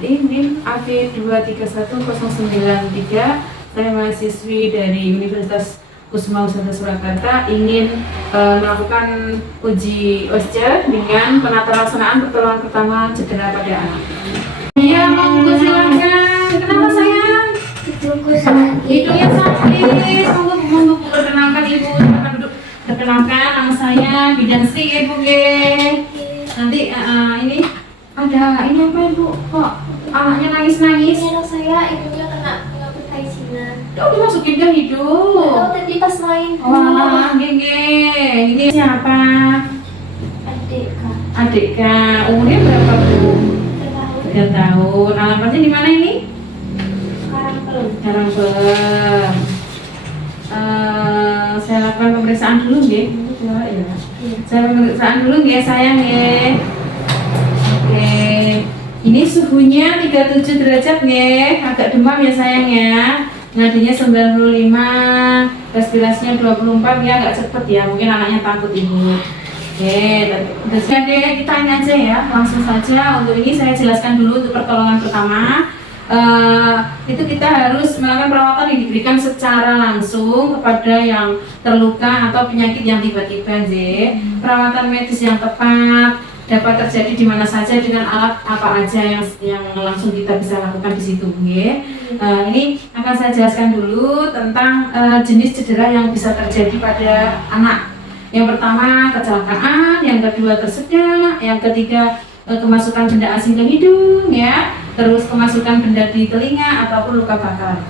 NIM AB2310993. Saya mahasiswi dari Universitas Kusuma Usada Surakarta ingin melakukan uji OSCE dengan penata laksanaan pertolongan pertama cedera pada anak. Iya, monggo silakan. Kenapa sayang? Hidungnya sakit. Monggo perkenalkan ibu. Silakan duduk. Perkenalkan, nama saya Bidan Sri ya bu. Nanti ini ada ini apa ibu? Kok anaknya nangis-nangis? Ini anak saya ibunya kena pengabetai Cina. Oh, dimasukin ke hidung. Tahu tadi pas main. Wah, geng. Ini siapa? Adik kak. Adik kak. Umurnya berapa bu? 3 tahun. Alamatnya di mana ini? Sekarang belum. Karangpel. Saya lakukan pemeriksaan dulu nggih. Saya pemeriksaan dulu nggih sayang nggih. Oke. Ini suhunya 37 derajat nggih. Agak demam ya sayang ya. Nadinya 95, respirasinya 24 ya, agak cepet ya. Mungkin anaknya takut ibu. Oke, terus kita ini aja ya, langsung saja. Untuk ini saya jelaskan dulu untuk pertolongan pertama. Itu kita harus melakukan perawatan yang diberikan secara langsung kepada yang terluka atau penyakit yang tiba-tiba. Perawatan medis yang tepat dapat terjadi di mana saja dengan alat apa aja yang langsung kita bisa lakukan di situ. Ini akan saya jelaskan dulu tentang jenis cedera yang bisa terjadi pada anak. Yang pertama kecelakaan, yang kedua tersedak, yang ketiga kemasukan benda asing ke hidung ya, terus kemasukan benda di telinga ataupun luka bakar.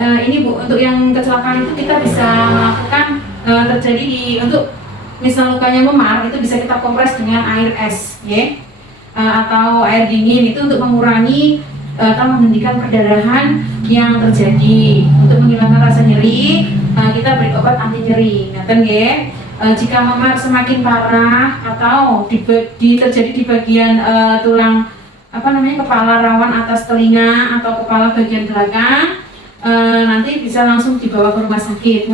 Ini bu, untuk yang kecelakaan itu kita bisa melakukan terjadi untuk misal lukanya memar, itu bisa kita kompres dengan air es atau air dingin, itu untuk mengurangi atau menghentikan perdarahan yang terjadi. Untuk menghilangkan rasa nyeri, kita beri obat anti nyeri. Jika memar semakin parah atau terjadi di bagian tulang kepala rawan atas telinga atau kepala bagian belakang, nanti bisa langsung dibawa ke rumah sakit.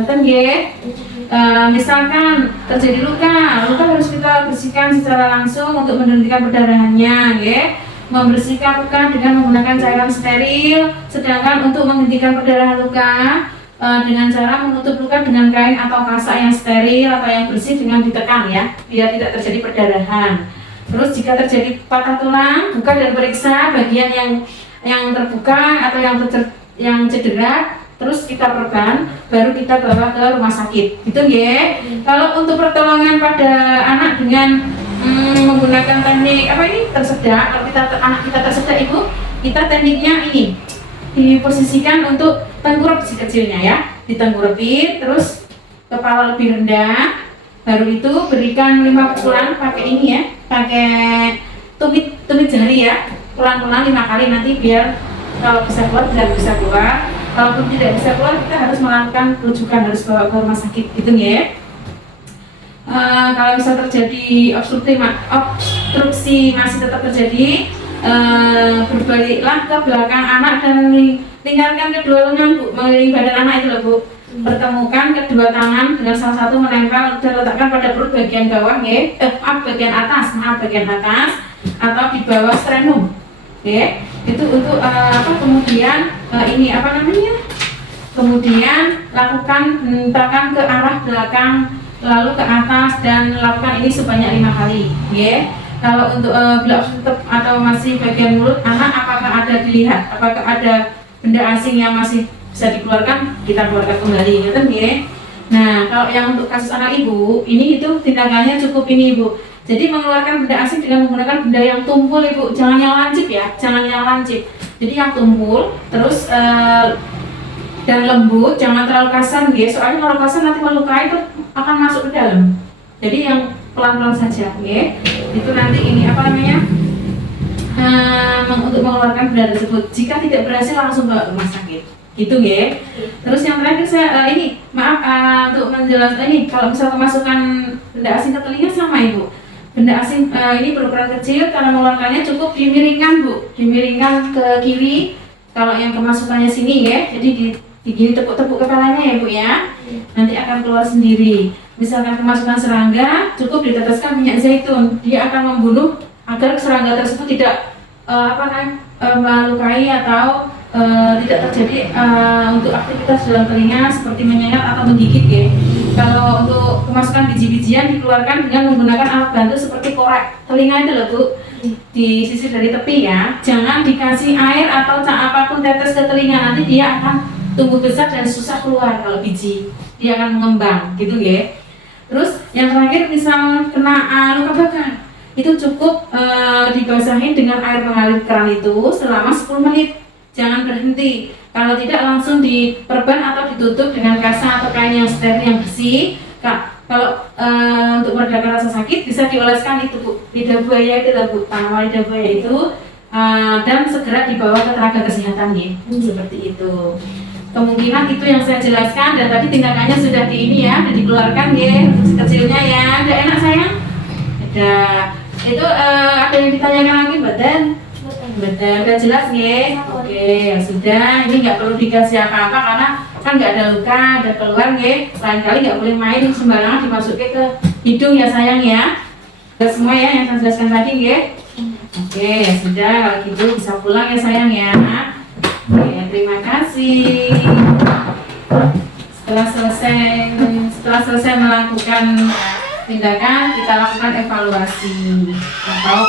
Misalkan terjadi luka harus kita bersihkan secara langsung untuk menghentikan perdarahannya. Membersihkan luka dengan menggunakan cairan steril, sedangkan untuk menghentikan perdarahan luka dengan cara menutup luka dengan kain atau kasak yang steril atau yang bersih dengan ditekan ya, biar tidak terjadi perdarahan. Terus jika terjadi patah tulang, buka dan periksa bagian yang terbuka atau yang cedera, terus kita perban, baru kita bawa ke rumah sakit. Gitu ya. Kalau untuk pertolongan pada anak dengan menggunakan teknik tersedak, kalau anak kita tersedak ibu, kita tekniknya ini diposisikan untuk tengkurap si kecilnya ya, ditengkurapin, terus kepala lebih rendah, baru itu berikan 5 pukulan pakai ini ya, pakai tumit jari ya, pulang-pulang 5 kali, nanti biar kalau bisa keluar bisa keluar. Kalaupun tidak bisa keluar, kita harus melakukan rujukan, harus bawa ke rumah sakit gitu ya. Kalau bisa terjadi obstruksi masih tetap terjadi, berbaliklah ke belakang anak dan tinggalkan kedua lengan bu, mengelilingi badan anak itu loh bu. Pertemukan kedua tangan dengan salah satu menempel dan letakkan pada perut bagian bawah bagian atas atau di bawah sternum. Itu untuk kemudian kemudian lakukan hentakan ke arah belakang lalu ke atas dan lakukan ini sebanyak 5 kali. Kalau untuk bila tutup atau masih bagian mulut anak, apakah ada dilihat, apakah ada benda asing yang masih bisa dikeluarkan, kita keluarkan kembali. Nah, kalau yang untuk kasus anak ibu ini, itu tindakannya cukup ini ibu. Jadi mengeluarkan benda asing dengan menggunakan benda yang tumpul ibu, jangan yang lancip ya, jangan yang lancip. Jadi yang tumpul, terus dan lembut, jangan terlalu kasar soalnya kalau kasar nanti melukai itu akan masuk ke dalam. Jadi yang pelan-pelan saja itu nanti ini untuk mengeluarkan benda tersebut. Jika tidak berhasil langsung bawa ke rumah sakit gitu Terus yang terakhir saya untuk menjelaskan ini, kalau misal kemasukan benda asing ke telinga sama ibu. Benda asing ini berukuran kecil, karena mengeluarkannya cukup dimiringkan bu, dimiringkan ke kiri. Kalau yang kemasukannya sini jadi digini tepuk-tepuk kepalanya ya bu ya, nanti akan keluar sendiri. Misalkan kemasukan serangga, cukup diteteskan minyak zaitun, dia akan membunuh agar serangga tersebut tidak melukai atau tidak terjadi untuk aktivitas dalam telinga seperti menyengat atau menggigit ya. Kalau untuk kemasukan biji-bijian dikeluarkan dengan menggunakan alat bantu seperti korek telinga itu loh Bu, di sisi dari tepi ya. Jangan dikasih air atau apapun tetes ke telinga, nanti dia akan tumbuh besar dan susah keluar kalau biji, dia akan mengembang gitu ya. Terus yang terakhir misal kena luka bakar, itu cukup dibasahi dengan air mengalir keran itu selama 10 menit. Jangan berhenti. Kalau tidak langsung diperban atau ditutup dengan kasa atau kain yang steril yang bersih. Kalau untuk meredakan rasa sakit bisa dioleskan itu Bu, lidah buaya itu Bu, tanaman lidah buaya itu dan segera dibawa ke tenaga kesehatan ya. Seperti itu. Kemungkinan itu yang saya jelaskan dan tadi tindakannya sudah di ini ya, sudah dikeluarkan ya, untuk kecilnya ya. Udah enak sayang? Ada. Itu ada yang ditanyakan lagi Badan? Betul, udah jelas ya? Oke, ya sudah. Ini nggak perlu dikasih apa-apa karena kan nggak ada luka, ada keluar ya. Lain kali nggak boleh main sembarangan dimasukin ke hidung ya sayang ya. Udah semua ya yang saya jelaskan tadi ya. Oke, ya sudah. Kalau gitu bisa pulang ya sayang ya. Oke, terima kasih. Setelah selesai melakukan tindakan, kita lakukan evaluasi atau